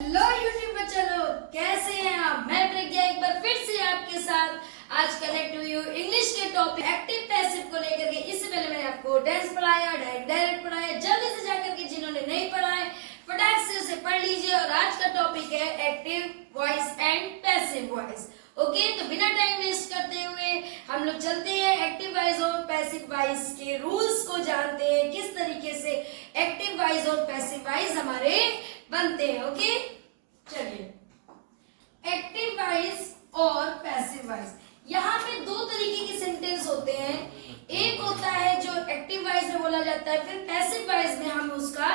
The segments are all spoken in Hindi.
हेलो यूट्यूब बच्चे लोग, कैसे हैं आप। मैं प्रज्ञा एक बार फिर से आपके साथ आज कनेक्ट हुई हूँ इंग्लिश के टॉपिक एक्टिव पैसिव को लेकर के। इससे पहले मैंने आपको टेंस पढ़ाया, डायरेक्ट पढ़ाया। जल्दी से जाकर के जिन्होंने नहीं पढ़ा है फटाक से उसे पढ़ लीजिए। और आज का टॉपिक है active voice and passive voice. Okay, तो बिना टाइम वेस्ट करते हुए हम लोग चलते हैं एक्टिव वॉइस और पैसिव वॉइस के रूल्स को जानते हैं, किस तरीके से एक्टिव वॉइस और पैसिव वॉइस हमारे बनते हैं। ओके, चलिए एक्टिव वॉइस और पैसिव वॉइस। यहाँ पे दो तरीके के सेंटेंस होते हैं। एक होता है जो एक्टिव वॉइस में बोला जाता है, फिर पैसिव वॉइस में हम उसका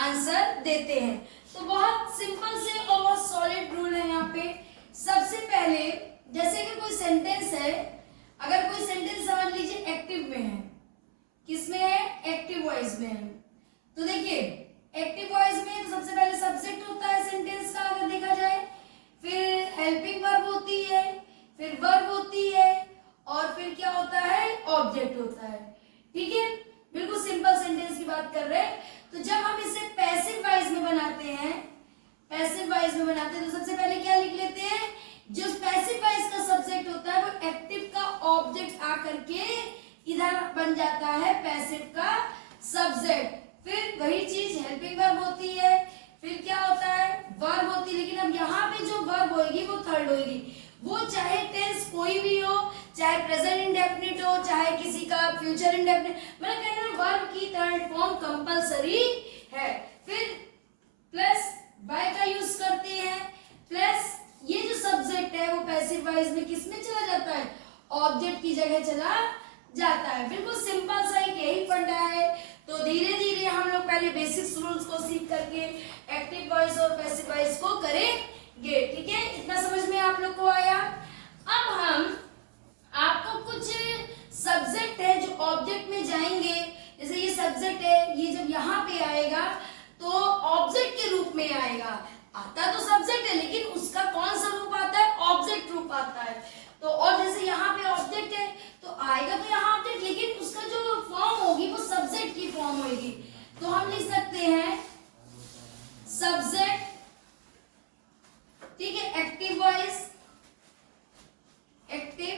आंसर देते हैं। तो बहुत सिंपल से और बहुत सॉलिड रूल है यहाँ पे। सबसे पहले जैसे कि कोई सेंटेंस है, अगर कोई सेंटेंस समझ लीजिए एक्टिव में है, किसमें है, एक्टिव वॉइस में है। तो देखिए एक्टिव वॉइस में तो सबसे पहले सब्जेक्ट होता है सेंटेंस का, अगर देखा जाए, फिर हेल्पिंग वर्ब होती है, फिर वर्ब होती है, और फिर क्या होता है, ऑब्जेक्ट होता है। ठीक है, बिल्कुल सिंपल सेंटेंस की बात कर रहे हैं। तो जब हम इसे पैसिव वॉइस में बनाते हैं, पैसिव वॉइस में बनाते हैं, तो सबसे पहले क्या लिख लेते हैं, जो पैसिव वॉइस का सब्जेक्ट होता है वो एक्टिव का ऑब्जेक्ट आकर के इधर बन जाता है पैसिव का सब्जेक्ट। फिर वही चीज हेल्पिंग वर्ब होती है, फिर क्या होता है, वर्ब होती है। लेकिन अब यहाँ पे जो वर्ब होगी वो थर्ड होगी, वो चाहे टेंस कोई भी हो, चाहे प्रेजेंट इंडेफिनिट हो, चाहे किसी का फ्यूचर इंडेफिनिट, मतलब कहना वर्ब की थर्ड फॉर्म कंपलसरी है। फिर प्लस बाय का यूज करते हैं, प्लस ये जो सब्जेक्ट है वो पैसिव वॉइस में किसमें चला जाता है, ऑब्जेक्ट की जगह चला जाता है। बिल्कुल सिंपल सा एक यही फंडा है। तो धीरे धीरे हम लोग पहले बेसिक्स रूल्स को सीख करके एक्टिव वॉइस और पैसिव वॉइस को करेंगे। ठीक है, इतना समझ में आप लोग को आया। अब हम आपको कुछ सब्जेक्ट है जो ऑब्जेक्ट में जाएंगे, जैसे ये सब्जेक्ट है, ये जब यहाँ पे आएगा तो ऑब्जेक्ट के रूप में आएगा। आता तो सब्जेक्ट है लेकिन उसका कौन सा रूप आता है, ऑब्जेक्ट रूप आता है। तो और जैसे यहाँ पे ऑब्जेक्ट है तो आएगा तो यहाँ ऑब्जेक्ट, लेकिन उसका जो फॉर्म होगी वो सब्जेक्ट की फॉर्म होगी। तो हम लिख सकते हैं सब्जेक्ट, ठीक है, एक्टिव वॉइस, एक्टिव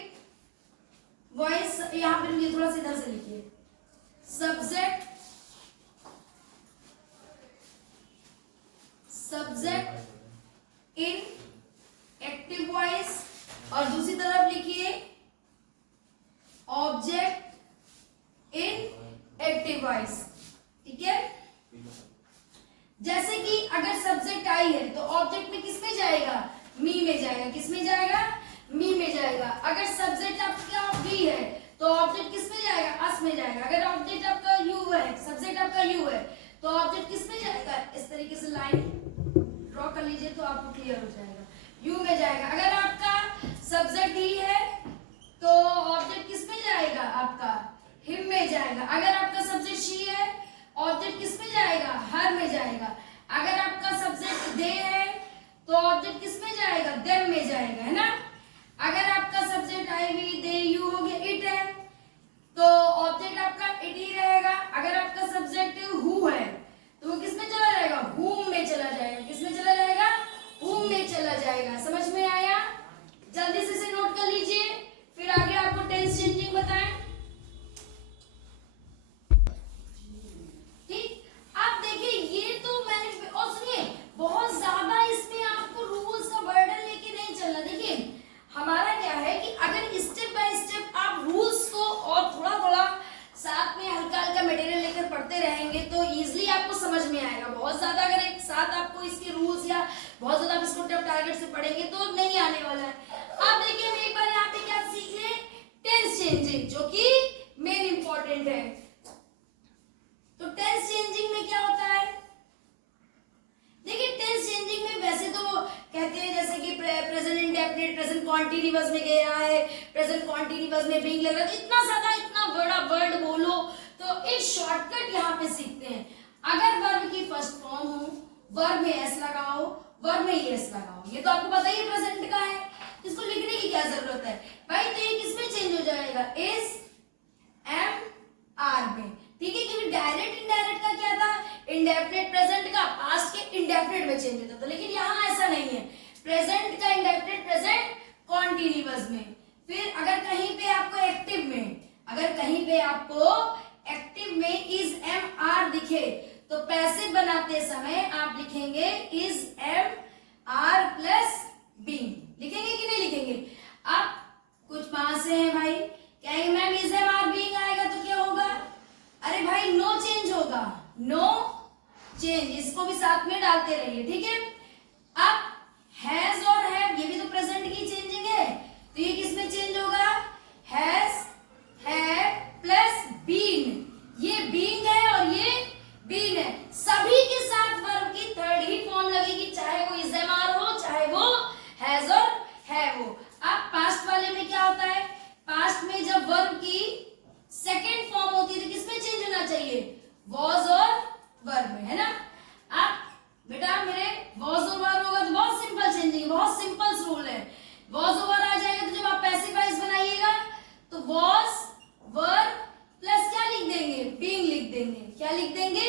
वॉइस। यहाँ पे लिखिए, थोड़ा सा इधर से लिखिए, subject, subject in active voice, और दूसरी तरफ लिखिए ऑब्जेक्ट इन एक्टिव वॉइस। ठीक है, जैसे कि अगर सब्जेक्ट आई है तो ऑब्जेक्ट में किस में जाएगा, मी में जाएगा। किस में जाएगा, मी में जाएगा। अगर सब्जेक्ट आपका बी है तो ऑब्जेक्ट किस में जाएगा, अस में जाएगा। अगर ऑब्जेक्ट आपका यू है, सब्जेक्ट आपका यू है, तो ऑब्जेक्ट किस में जाएगा, इस तरीके से लाइन ड्रॉ कर लीजिए तो आपको क्लियर हो जाएगा, यू में जाएगा। अगर आपका सब्जेक्ट ही है तो ऑब्जेक्ट किस में जाएगा, आपका हिम में जाएगा। अगर आपका सब्जेक्ट शी है, ऑब्जेक्ट किस में जाएगा, हर में जाएगा। अगर आपका सब्जेक्ट दे है तो ऑब्जेक्ट किस में जाएगा, देम में जाएगा, है ना। अगर आपका subject I we they you हो गया, इट है, तो ऑब्जेक्ट आपका इट ही रहेगा। अगर आपका सब्जेक्ट हु है तो वो किस में चला जाएगा, हुम में चला जाएगा। किस में चला जाएगा, हुम में चला जाएगा। समझ में आया, जल्दी से इसे नोट कर लीजिए, फिर आगे आपको टेंस चेंजिंग बताएं। ठीक, अब देखिए ये तो मैंने, और सुनिए बहुत ज्यादा इसमें आपको रूल्स का बर्डन लेके नहीं चलना। देखिए हमारा क्या है कि अगर स्टेप बाय स्टेप आप रूल्स को और थोड़ा थोड़ा साथ में हल्का हल्का मटेरियल लेकर पढ़ते रहेंगे तो इजीली आपको समझ में आएगा। बहुत ज्यादा अगर एक साथ आपको इसके रूल्स या बहुत ज्यादा आप इसको टारगेट से पढ़ेंगे तो नहीं आने वाला है। अब देखिए हम एक बार यहाँ पे क्या सीख ले, टेंस चेंजिंग, जो कि मेन इंपॉर्टेंट है। तो टेंस चेंजिंग में क्या होता है, देखिए टेंस चेंजिंग में वैसे तो कहते हैं जैसे कि प्रेजेंट इंडेफिनिट प्रेजेंट कॉन्टिन्यूअस में गया है, प्रेजेंट कॉन्टिन्यूअस में बीइंग लग रहा है, तो इतना ज्यादा इतना बड़ा वर्ड बोलो, तो एक शॉर्टकट यहाँ पे सीखते हैं। अगर वर्ब की फर्स्ट फॉर्म हो, वर्ब में एस लगाओ, वर्ब में एस लगाओ, ये तो आपको पता ही है प्रेजेंट का है, इसको लिखने की क्या जरूरत है भाई। तो ये किसमें चेंज हो जाएगा, एस एम आर में। ठीक है, क्योंकि डायरेक्ट इनडायरेक्ट का क्या था, इंडेफिनिट प्रेजेंट का पास्ट के इंडेफिनिट में चेंज होता था, लेकिन यहाँ ऐसा नहीं है, प्रेजेंट का इंडेफिनिट प्रेजेंट कॉन्टिन्यूअस में। फिर अगर कहीं पे आपको एक्टिव में, अगर कहीं पे आपको एक्टिव में इज एम आर दिखे तो पैसिव बनाते समय आप लिखेंगे is am are plus being, लिखेंगे कि नहीं लिखेंगे? आप कुछ पास से हैं भाई, कहेंगे ma'am is am are being आएगा तो क्या होगा? अरे भाई नो चेंज होगा, नो चेंज, इसको भी साथ में डालते रहिए, ठीक है। अब हैज और हैव, ये भी तो प्रेजेंट की चेंजिंग है, तो ये किस में चेंज होगा? हैज हैव प्लस बीन, ये बीइंग है और ये बीन है, सभी के साथ वर्ब की थर्ड ही फॉर्म लगेगी, चाहे वो इज एम आर हो चाहे वो हैज और हैव हो। अब पास्ट वाले में क्या होता है, पास्ट में जब वर्ब की सेकेंड फॉर्म होती है तो किसमें चेंज होना चाहिए? वॉज और वर्ब में, है ना। अब बेटा मेरे वॉज और वर्ब होगा तो बहुत सिंपल चेंजिंग, बहुत सिंपल रूल है, वॉज ओवर आ जाएगा तो जब आप पैसिव वॉइस बनाइएगा तो वॉज वर्ब प्लस क्या लिख देंगे? बीइंग लिख देंगे, क्या लिख देंगे?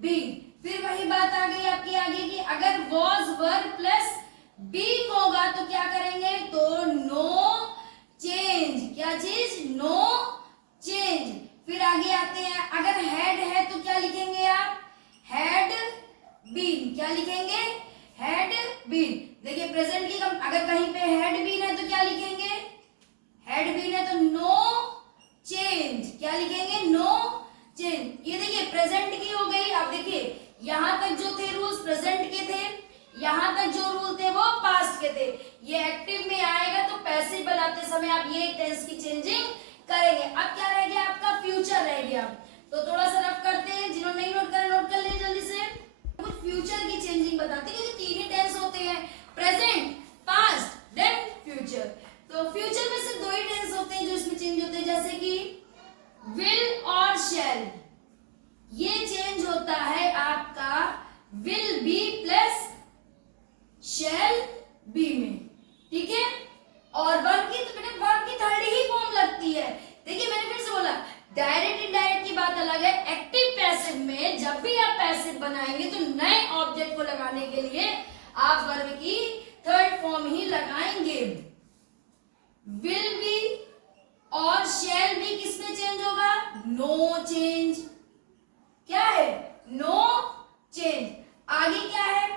बीइंग। फिर वही बात आ गई आपकी आगे की, अगर वॉज वर्ब प्लस बीइंग होगा तो क्या करेंगे? तो नो चेंज, क्या चीज? No change. फिर आगे आते हैं, अगर हैड है तो क्या लिखेंगे आप? हैड बीन, क्या लिखेंगे? Had been. देखिए प्रेजेंट की अगर कहीं पे हैड बीन है तो क्या लिखेंगे? हैड बीन है तो नो चेंज, क्या लिखेंगे? No change. ये देखिए प्रेजेंट की हो गई। अब देखिए यहां तक जो थे रूल्स प्रेजेंट के थे, यहां तक जो रूल थे वो पास्ट के थे। ये एक्टिव में आएगा तो पैसिव बनाते समय आप ये टेंस की चेंजिंग करेंगे। अब क्या रह गया आपका? फ्यूचर रह गया, तो थोड़ा सा रफ करते हैं, जिन्होंने नहीं नोट करा नोट कर ले जल्दी से। कुछ फ्यूचर की चेंजिंग बताते हैं, क्योंकि तीन ही टेंस होते हैं, प्रेजेंट, पास्ट, देन फ्यूचर। तो फ्यूचर में सिर्फ दो ही टेंस होते हैं जो इसमें चेंज होते हैं, जैसे कि विल और शैल। ये चेंज होता है आपका will be plus shall be में, ठीक है। और वर्ब की तो बेटा वर्ब की थर्ड ही फॉर्म लगती है। देखिए मैंने फिर से बोला, डायरेक्ट इनडायरेक्ट की बात अलग है। एक्टिव पैसिव में जब भी आप पैसिव बनाएंगे तो नए ऑब्जेक्ट को लगाने के लिए आप वर्ब की थर्ड फॉर्म ही लगाएंगे। विल बी और शैल बी किसमें चेंज होगा? No change. क्या है? No change. आगे क्या है?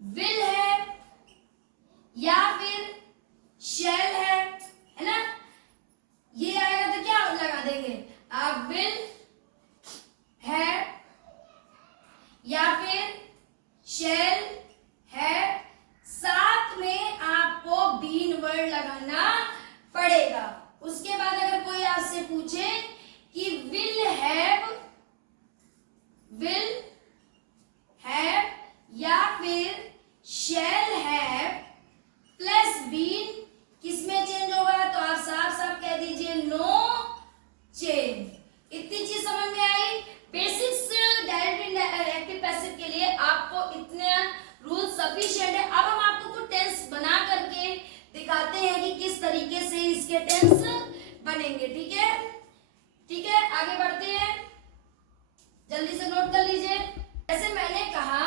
विल है या फिर शैल है ना, ये आएगा तो क्या लगा देंगे आप? विल है या फिर शैल है, साथ में आपको बीन वर्ड लगाना पड़ेगा। उसके बाद अगर कोई आपसे पूछे कि विल हैव या फिर शैल हैव प्लस बीन किसमें चेंज होगा, तो आप साफ साफ कह दीजिए नो चेंज। इतनी चीज समझ में आई? बेसिक्स डायरेक्ट एक्टिव पैसिव के लिए आपको इतने रूल सफिशिएंट है। अब हम आपको कुछ टेंस बना करके दिखाते हैं कि किस तरीके से इसके टेंस बनेंगे, ठीक है। ठीक है, आगे बढ़ते हैं, जल्दी से नोट कर लीजिए। जैसे मैंने कहा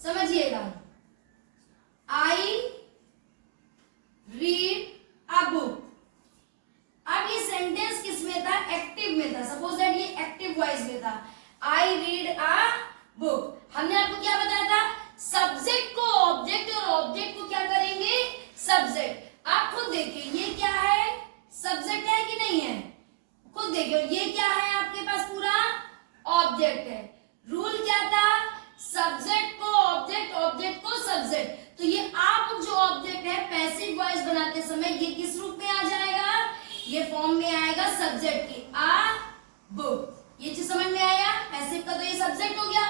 समझिएगा, आई रीड अ बुक। अब ये सेंटेंस किस में था? एक्टिव में था। सपोज दैट ये एक्टिव वॉइस में था, आई रीड अ बुक। हमने आपको क्या बताया था? सब्जेक्ट को ऑब्जेक्ट और ऑब्जेक्ट को क्या करेंगे? सब्जेक्ट। आप खुद देखिए ये क्या है? सब्जेक्ट है कि नहीं है? खुद देखिए, ये क्या है आपके पास? पूरा ऑब्जेक्ट है। रूल क्या था? सब्जेक्ट को ऑब्जेक्ट, ऑब्जेक्ट को सब्जेक्ट। तो ये आप जो ऑब्जेक्ट है पैसिव वॉइस बनाते समय ये किस रूप में आ जाएगा? ये फॉर्म में आएगा सब्जेक्ट की, आ बुक। ये चीज समझ में आया? पैसिव का तो ये सब्जेक्ट हो गया,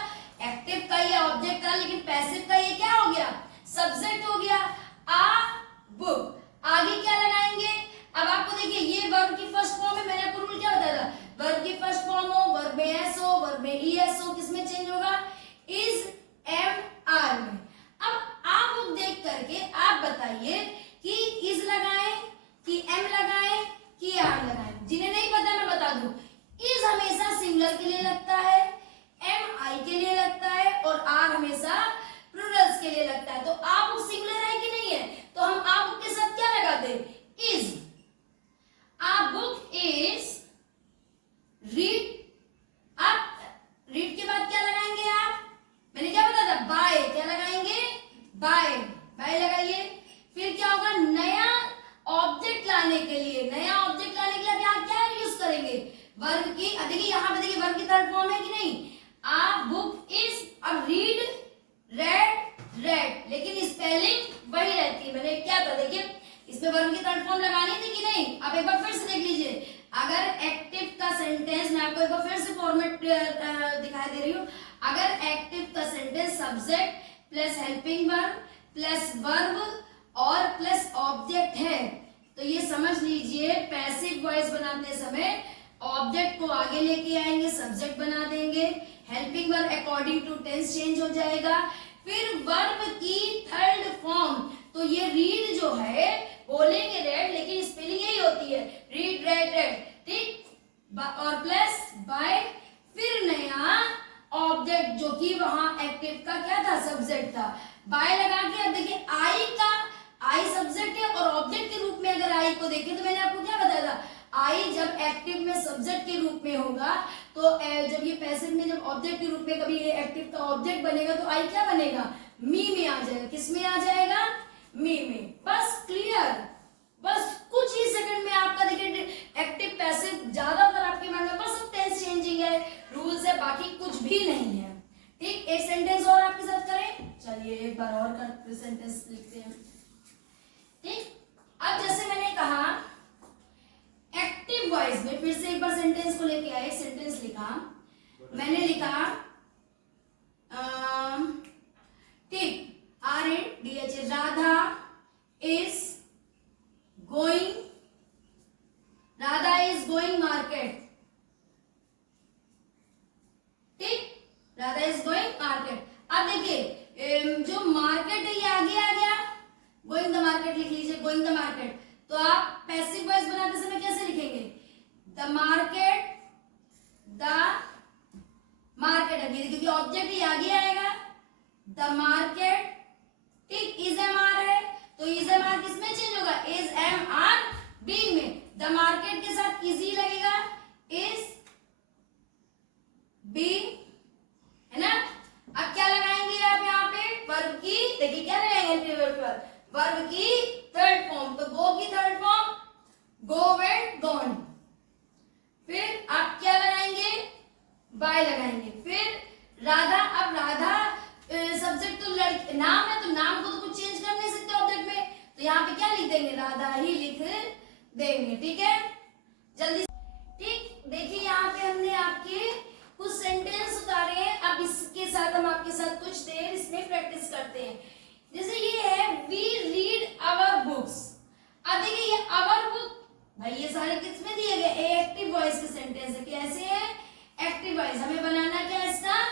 एक्टिव का ये ऑब्जेक्ट था, लेकिन पैसिव का ये क्या हो गया? सब्जेक्ट हो गया, आ बुक। आगे क्या लगाएंगे? अब आपको देखिए ये वर्ब की फर्स्ट फॉर्म है, मैंने आपको रूल क्या बताया था? वर्ब की फर्स्ट फॉर्म हो, वर्ब में एस हो, वर्ब में ईएस हो, किसमें चेंज होगा? इज एम आर में। अब आप लोग देख करके आप बताइए कि इज लगाएं कि एम लगाएं कि आर लगाएं। जिन्हें नहीं पता मैं दे रही हूँ, अगर एक्टिव का sentence subject plus helping verb plus verb और प्लस ऑब्जेक्ट है तो ये समझ लीजिए पैसिव वॉइस बनाते समय ऑब्जेक्ट को आगे लेके आएंगे, सब्जेक्ट बना देंगे, helping verb according to tense change हो जाएगा, फिर वर्ब की थर्ड फॉर्म तो ये रीड जो है बोलेंगे रेड लेकिन स्पेलिंग यही होती है रीड रेड रेड, ठीक, और प्लस बाय, फिर नया ऑब्जेक्ट जो कि वहां एक्टिव का क्या था, सब्जेक्ट था, बाय लगा के। अब देखिए आई का, आई सब्जेक्ट है और ऑब्जेक्ट के रूप में अगर आई को देखें तो मैंने आपको क्या बताया था, आई जब एक्टिव में सब्जेक्ट के रूप में होगा तो जब ये पैसिव में जब ऑब्जेक्ट के रूप में कभी ये एक्टिव का ऑब्जेक्ट बनेगा तो आई क्या बनेगा, मी में आ जाएगा, किस में आ जाएगा, मी में। बस क्लियर, बस कुछ ही सेकंड में आपका देखिए एक्टिव पैसिव ज्यादातर आपके मन में बस टेंस चेंजिंग है, रूल्स है, बाकी कुछ भी नहीं है, ठीक। एक सेंटेंस और आपके साथ करें, चलिए एक बार और कर सेंटेंस लिखते हैं, ठीक। अब जैसे मैंने कहा एक्टिव वॉइस में, फिर से एक बार सेंटेंस को लेके आए, सेंटेंस लिखा, मैंने लिखा ठीक, RADH, Radha is going, Radha is going market, ठीक, राधा इज गोइंग मार्केट। अब देखिए जो मार्केट है ये आगे आ गया, गोइंग द मार्केट लिख लीजिए, गोइंग द मार्केट, तो आप पैसिव वॉइस बनाते समय कैसे लिखेंगे, द मार्केट, द मार्केट, अब ये क्योंकि ऑब्जेक्ट ही आगे आएगा, द मार्केट, ठीक, इज एम आर है तो इज एम आर किसमें चेंज होगा, इज एम आर बीइंग में, द मार्केट के साथ इजी लगेगा, इज बीइंग, है ना। अब क्या लगाएंगे आप यहाँ पे, वर्ब की, देखिए क्या लगाएंगे वर्ब की थर्ड फॉर्म, तो गो की third form go went gone, फिर आप क्या लगाएंगे, बाय लगाएंगे, फिर राधा, अब राधा सब्जेक्ट तो लड़की नाम है तो नाम को तो कुछ चेंज कर नहीं सकते ऑब्जेक्ट में, तो यहाँ पे क्या लिख देंगे, राधा ही लिख देंगे, ठीक है, जल्दी, ठीक। देखिए यहाँ पे हमने आपके कुछ सेंटेंस उतारे हैं, अब इसके साथ हम आपके साथ कुछ देर इसमें प्रैक्टिस करते हैं। जैसे ये है वी रीड आवर बुक्स, अब देखिए ये आवर बुक, भाई ये सारे किसमें दिए गए, एक्टिव वॉइस के सेंटेंस है, कैसे है, एक्टिव वॉइस, हमें बनाना क्या है इसका,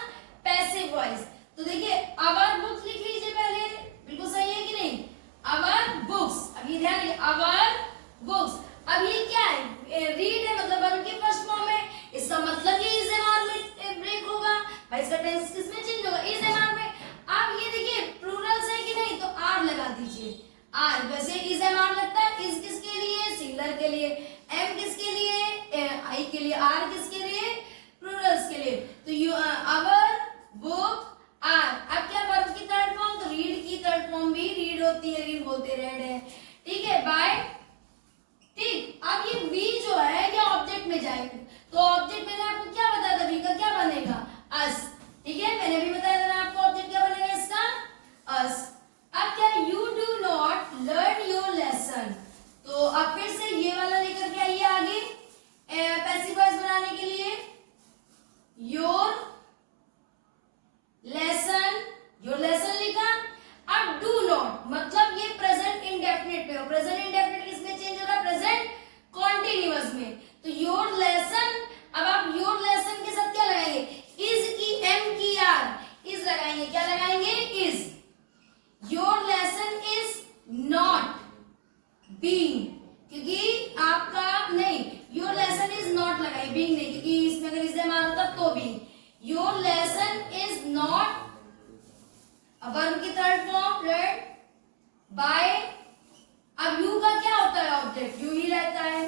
पैसिव वॉइस, तो देखिए आवर बुक्स लिख लीजिए पहले, बिल्कुल सही है कि नहीं, आवर बुक्स, अब ये ध्यान रखिए आवर बुक्स, अब ये क्या है, रीड है मतलब वर्ब की फर्स्ट फॉर्म है, इसका मतलब ये इज एम आर में ब्रेक होगा, भाई इसका टेंस किसमें चेंज होगा, इज एम आर में। अब ये देखिए प्लूरल्स है कि नहीं, तो आर लगा दीजिए, आर, वैसे इज एम आर लगता है, इज किसके लिए, सिंगुलर के लिए, एम किसके लिए, आई के लिए, आर किसके लिए, प्लूरल्स के लिए, तो यू आवर बुक आर। अब क्या वर्ब की थर्ड फॉर्म, तो रीड की थर्ड फॉर्म भी रीड होती है, रीड बोलते रेड है, ठीक है, बाय, ठीक। अब ये वी जो है ये ऑब्जेक्ट में जाएगा, तो ऑब्जेक्ट मैंने आपको क्या बताया था, वी का क्या बनेगा, अस, ठीक है, मैंने भी बताया था आपको ऑब्जेक्ट क्या बनेगा इसका, अस। अब क्या, you do not learn your lesson, तो अब फिर से ये वाला लेकर के आइए आगे पैसिव वॉइस बनाने के लिए, योर लेसन, योर लेसन लिखा, अब डू नॉट मतलब ये प्रेजेंट इंडेफिनिट में हो, प्रेजेंट इंडेफिनिट किसमें चेंज होगा, प्रेजेंट कॉन्टिन्यूअस में, तो योर लेसन, अब आप योर लेसन के साथ क्या लगाएंगे, इज की एम की आर, इज लगाएंगे, क्या लगाएंगे, is, your lesson is not being, क्योंकि आपका नहीं, योर लेसन इज नॉट लगाए, बीइंग नहीं, क्योंकि इसमें अगर इज एम आर होता तो being, your lesson is not, verb की थर्ड फॉर्म रेड बाय, अब यू का क्या होता है ऑब्जेक्ट, यू ही रहता है,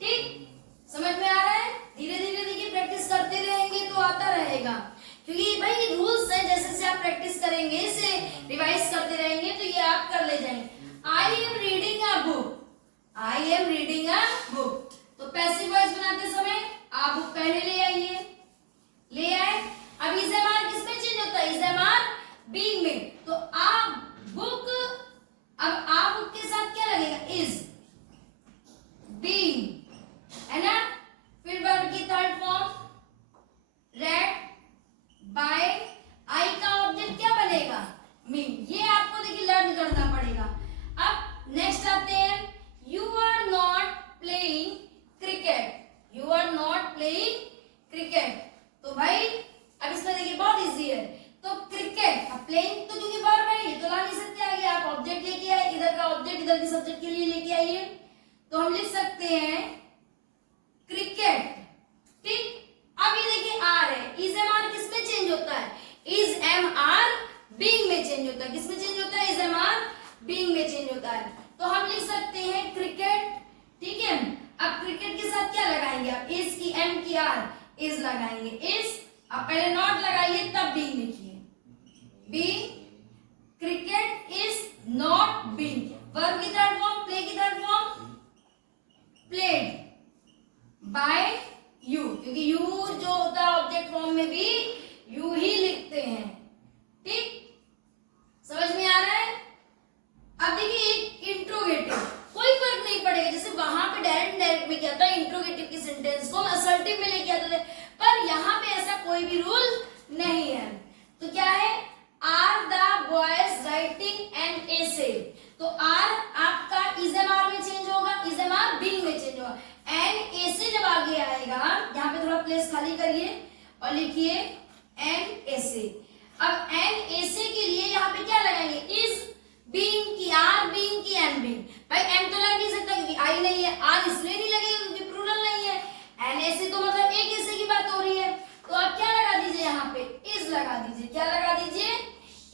ठीक, समझ में आ रहा है, धीरे धीरे देखिए प्रैक्टिस करते रहेंगे तो आता रहेगा, क्योंकि भाई ये रूल्स है, जैसे जैसे आप प्रैक्टिस करेंगे इसे रिवाइज करते रहेंगे तो ये आप कर ले जाएंगे। I am reading a book, I am reading a book, तो पैसिव वॉइस बनाते समय आप बुक पहले ले आइए, ले आए, अब इज एम आर किसमें चेंज होता है, इज एम आर बीइंग में, तो आप बुक, अब आप बुक के साथ क्या लगेगा, इज बीइंग, है ना, फिर वर्ब की थर्ड फॉर्म प्लेइंग तो क्योंकि वर्ब है, ये तो ला नहीं सकते आगे, आप ऑब्जेक्ट लेके आए, इधर का ऑब्जेक्ट इधर के सब्जेक्ट के लिए लेके आइए, तो हम लिख सकते हैं क्रिकेट। ठीक, अब ये देखिए आर है, इज एम आर किस में चेंज होता है, इज एम आर बीइंग में चेंज होता है, किस में चेंज होता है, इज एम आर बीइंग में चेंज होता है, तो हम लिख सकते हैं क्रिकेट। ठीक है, अब क्रिकेट के साथ क्या लगाएंगे आप, इज की एम की आर, इज लगाएंगे, इज आप पहले नॉट लगाइए तब बीइंग लिखिए, being cricket is not being, verb की थर्ड फॉर्म, प्ले की third form played by you, क्योंकि यू जो होता है ऑब्जेक्ट फॉर्म में भी यू ही लिखते हैं। ठीक, समझ में आ रहा है। अब देखिए एक इंट्रोगेटिव, कोई फर्क नहीं पड़ेगा, जैसे वहां पे डायरेक्ट में क्या था, इंट्रोगेटिव की सेंटेंस को असर्टिव में लेके आते थे, पर यहाँ पे ऐसा कोई भी रूल नहीं है। तो क्या है, are the boys writing an essay, तो आर आपका इज एम आर में चेंज होगा, इज एम आर बीइंग में चेंज होगा, एन एसे जब आगे आएगा, यहाँ पे थोड़ा प्लेस खाली करिए और लिखिए एन एसे। अब एन एसे के लिए यहाँ पे क्या लगाएंगे, इज बीइंग की आर, बीइंग की एम बीइंग, भाई एम तो लग नहीं सकता क्योंकि आई नहीं है, आर इसलिए नहीं लगेगा क्योंकि प्लूरल नहीं है, एन ऐसे तो मतलब एक ऐसे की बात हो रही है, तो आप क्या लगा दीजिए, यहाँ पे इज लगा दीजिए, क्या लगा दीजिए,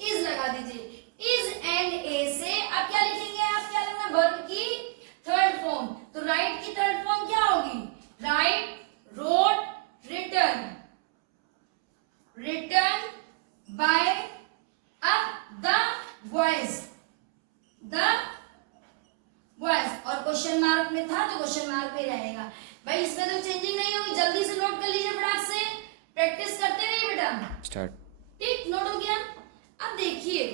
इज लगा दीजिए, इज एंड ऐसे। अब क्या लिखेंगे आप, क्या लिखना, वर्ब की थर्ड फॉर्म, तो राइट की थर्ड फॉर्म क्या होगी, write, wrote, written, written by अब द बॉयज, द बॉयज, और क्वेश्चन मार्क में था तो क्वेश्चन मार्क पे रहेगा, भाई इसमें तो चेंजिंग नहीं होगी, जल्दी से नोट कर लीजिए, फटाक से प्रैक्टिस करते रहिए बेटा। स्टार्ट। ठीक, नोट हो गया। अब देखिए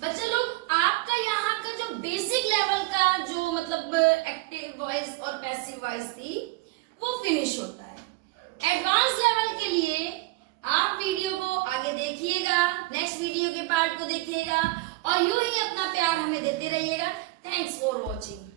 बच्चे लोग, आपका यहाँ का जो बेसिक लेवल का जो मतलब एक्टिव वॉइस और पैसिव वॉइस थी वो फिनिश होता है। एडवांस लेवल के लिए आप वीडियो को आगे देखिएगा, नेक्स्ट वीडियो के पार्ट को देखिएगा और यूं ही अपना प्यार हमें देते रहिएगा। Thanks for watching.